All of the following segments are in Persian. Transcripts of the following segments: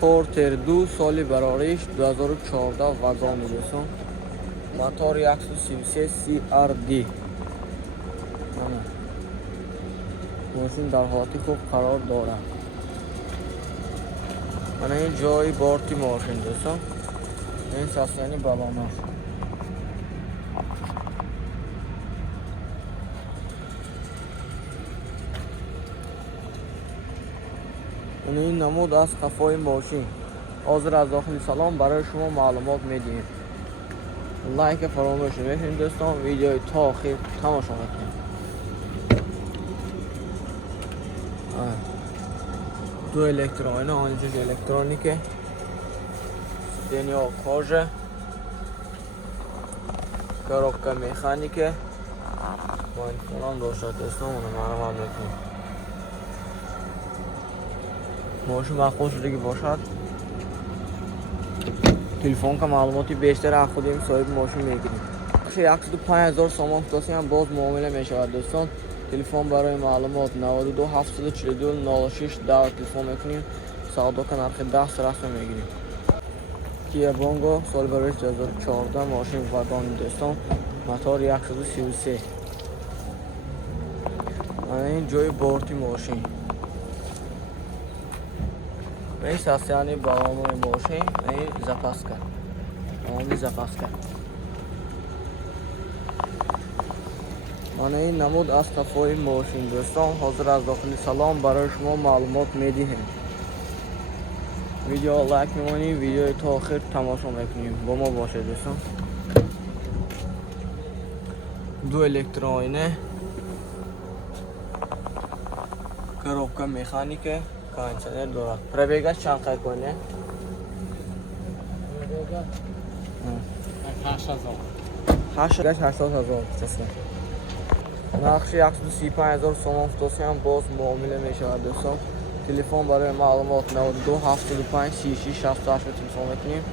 پورتر 2 سالی براریش 2014 واگن دوستان. موتور 133 CRD. ماشین در حالت خوب قرار دارد. این جای بارتی ماشین دوستان. این ساسیانی بالاناش. این نمود از قفای ماشین. حاضر از داخل سالن برای شما معلومات میدیم. لایک فراموش نکنید دوستان. ویدیوی تا آخر تماشا کنید. دو الکترون آنجاش الکترونیکه. دنیا کاژه. коробка механики. با این فلان باشد دوستان. اونو معلومات میکنیم. ماشین مخصوص دیگه باشد. تلفن که معلوماتی بیشتر از خودیم صاحب ماشین میگیریم. 105,000 سامان فروشی هم باز معامله میشود دوستان. تلفن برای معلومات 92 742 06 دعوت تلفن میکنیم. سودا که نرخ 10 رسم میگیریم. کیا بونگو سال برایش 2014 ماشین واگن دوستان. موتور 133. این جای بارتی ماشین. این ساسیانی بالانوی ماشین. این زپاسکا. این زپاسکا. این نمود از قفای ماشین دوستان. حاضر از داخل سالن برای شما معلومات میدیم. ویدیو لایک میکنیم. ویدیو تا آخر تماشا میکنیم. با ما باشه دوستان. دو الکترونه. коробка механики. кондиционер دارد. پرویگاش چند خواهد کنه؟ 80,000 نقش 135,000 سامان فروشی هم باز معامله میشود دوستان. تلفن برای معلومات 92 75 36 68 تلفن میکنیم.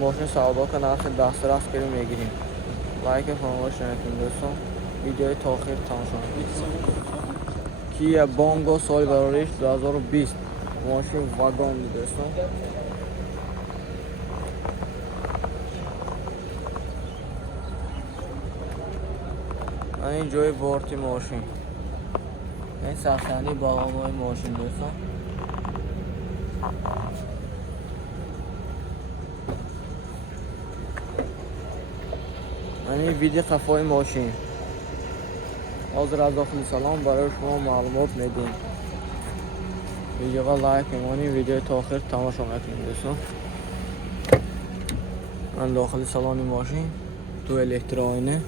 ماشین سودا که نرخ 10 رست کریم میگیریم. لایک فراموش نکنید دوستان. ویدیو تا آخر تماشا کنید. کیا بونگو سال براریش 2020 ماشین واگن دوستان. این جای بارتی ماشین. این ساسیانی بالانوی ماشین دوستان. این ویدیو قفای ماشین. حاضر از داخل سالن برای شما معلومات میدیم. ویدیو را لایک میکنید. ویدیو تا آخر تماشا میکنید دوستان. من داخل سالن ماشین. دو الکترونه.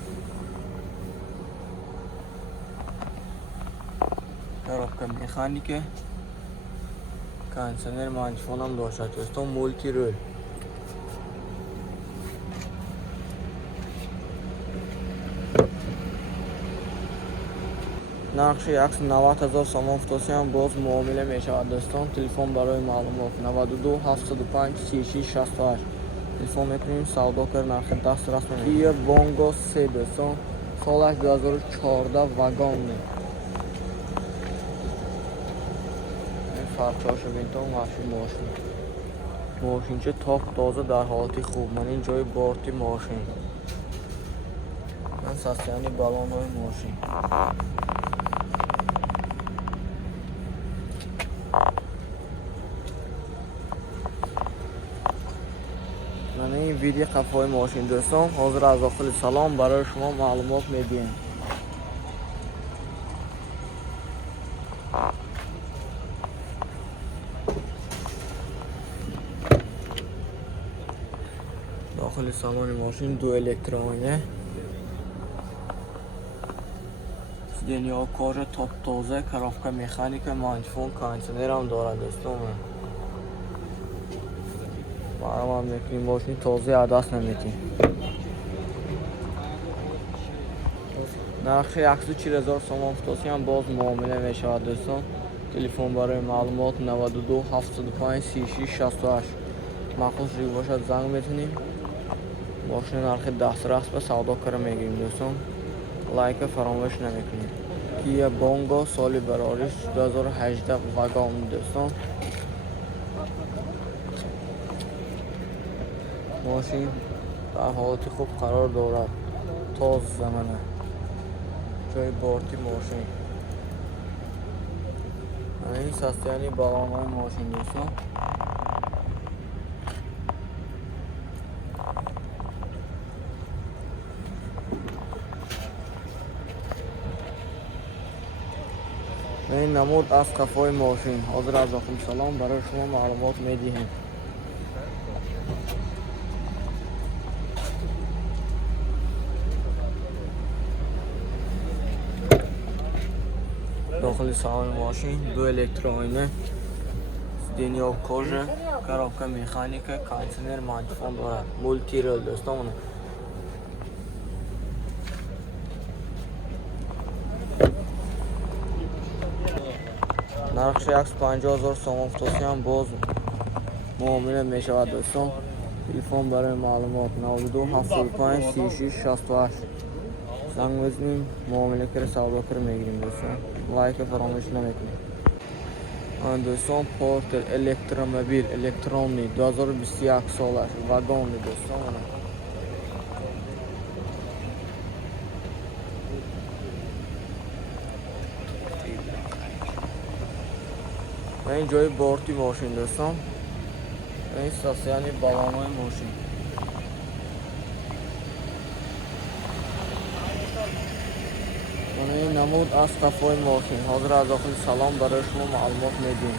коробка механики. кондиционер мантифон هم داشت دوستان. مولتی رول. نقش 190,000 سامان فروشی هم باز معامله میشود دوستان. تلفن برای معلومات 92 75 36 68 تلفن میکنیم. سودا کر نرخ 10 رسم. کیا بونگو 3 دوستان. سالش 2014 واگن. فرچاش بینتون ماشین چه تاپ تازه در حالتی خوب. من این جای بارتی ماشین. من ساسیانی بالانوی ماشین. من این ویدیو قفای ماشین دوستان. حاضر از داخل سالن برای شما معلومات میدیم. داخل سامان ماشین دو الکترونه. دنیا کار تاپ تازه. коробка مکانیک مانیفون کاندیشنر هم دارد دوستان. معلومات میکنیم. ماشین تازه عدس نمیتیم. نرخ 140,000 سامان فروشی هم باز معامله میشود دوستان. تلفن برای معلومات 92 75 36 68 مخصوص دیگه باشد زنگ میتونیم. ماشین نرخ 10 رست به سودا کار میگیریم دوستان. لایک فراموش نمیکنیم. کیا بونگو سال براریش 2018 واگن دوستان. ماشین در حالت خوب قرار دارد. تاز زمانه جای بارتی ماشین. این ساختیانی بالانهای ماشین دوستان. این نمود از قفای ماشین. حاضر از داخل سلام برای شما معلومات میدیم. داخل سالن ماشین دو الکترونیه، دنیا کوژه، коробка механика، кондиционер، مایکروفون دارد. مولتی رول دوستان. نرخش 150,000 سوم توصیه باز معامله می شود دوستان. تلفن برای معلومات 92 75 36 68 زنگ بزنیم. معامله کر سودا کر میگیریم دوستان. لایک فراموش نمیکنیم. دوستان پورتر الکترومبیل الکترونی 2021 سالش واگن دوستان. این جای بارتی ماشین دوستان. این استاسیانی بالانهای ماشین. این نمود از قفای ماشین. حاضر از داخل سلام برای شما معلومات میدیم.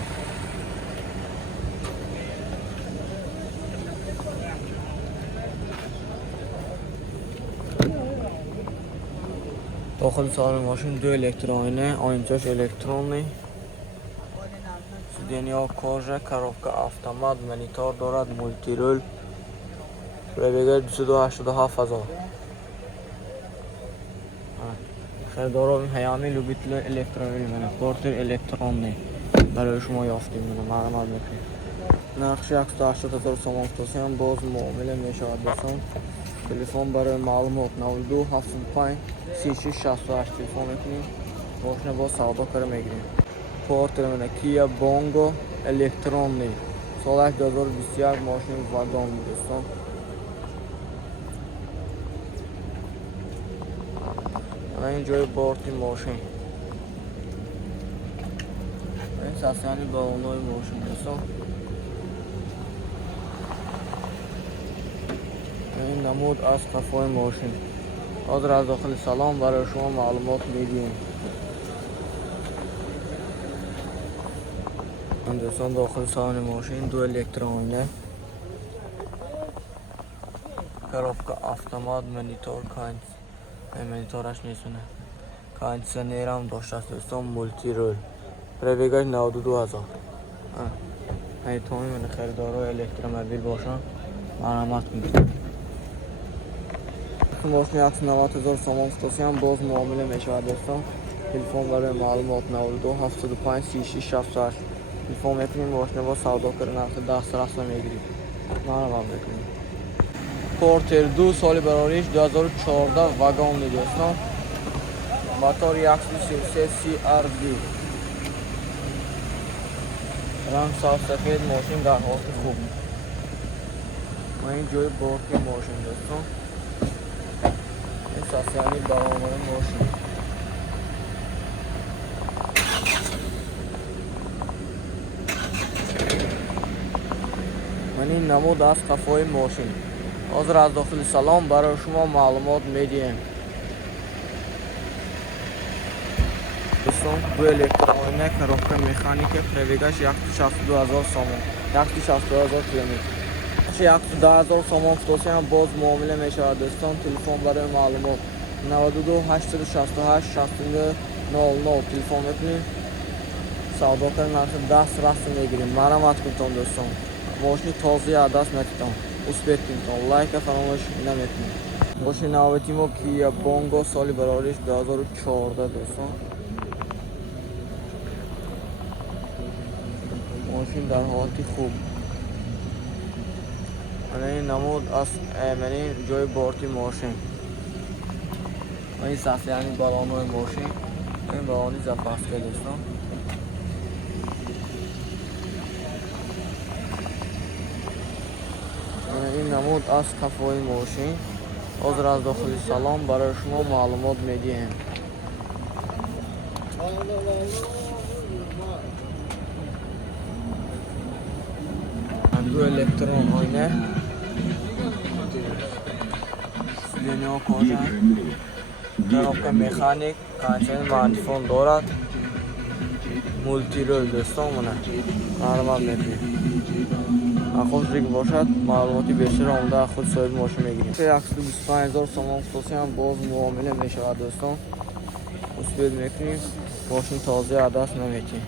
داخل سالن ماشین دو الکترونیه، آینجاش الکترونی، سیدنیا کوژه، коробка автомат، مانیتور دارد، مولتی رول، پرویگر 287,000. خریداران هیامی لوبیتل الکترونی منه. پورتر الکترونی برای شما یافتیم. معلومات میکنیم. نرخش 180,000 سوم توصیه باز معامله می شود دوستان. تلفن برای معلومات 92 75 36 68 تلفن میکنیم. ماشین با سودا کار میگیریم. پورتر منه کیا بونگو الکترونی سالش 2021 ماشین واگن دوستان. این جای بارتی ماشین. این ساختیانی بالانهای ماشین دوستان. این نمود از قفای ماشین. حاضر از داخل سلام برای شما معلومات میدیم. دوستان داخل سالن ماشین دو الکترونیه، коробка автомат، مانیتور، مانیتورش نیستونه، кондиционер هم داشته است دوستان. مولتی رول، پرویگر 92,000. ای تامی من خریدارای الکترومبیل باشن معلومات میدیم. ماشین 190,000 سوم توصیه باز معامله می شود دوستان. تلفن برای معلومات 92 75 36 68 تلفن میکنیم. ماشین با سودا کردن دست راست میگیریم. معلومات میکنیم. پورتر 2 سال براریش 2014 واگن دوستان. موتور 133 CRV. رنگ صاف سفید. ماشین در حالت خوب. این جای بارتی ماشین دوستان. این ساختیانی بالانهای ماشین. این نمود از قفای ماشین. حاضر از داخل سلام برای شما معلومات میدیم. دوستان دو الکترونیه، коробка механика، پرویگرش 162,000 سوم. 162,000 کیلومتر. 110,000 سوم توصیه باز معامله می شود دوستان. تلفن برای معلومات 92 868 69 00 تلفن میکنیم. سودا کردن دست راست میگیریم. معلومات کنید دوستان. ماشین تازه دست نکردم. успетим лайк فراموش نمیکنید. ماشین نوبتی ما کیا بونگو سالی براریش 2014 دوستان. ماشین در حالت خوب. این نمود از منی جای بارتی ماشین. این ساختیانی بالانهای ماشین. این بالانی زپاسکه دوستان. این نمود از کفای ماشین حاضر از داخل سالن برای شما معلومات میدیم. Bu elektron oyna Sileniyor kocan Коробка механик Kançanın manifon دارد مولتی رول دوستان منه معلومات میدیم. خوش دیگه باشد معلوماتی بیشتر آمده خود صاحب ماشین میگیریم. 125,000 سوم خصوصی هم باز معامله میشود دوستان. اسپید میکنیم ماشین تازه عدس نمیتیم.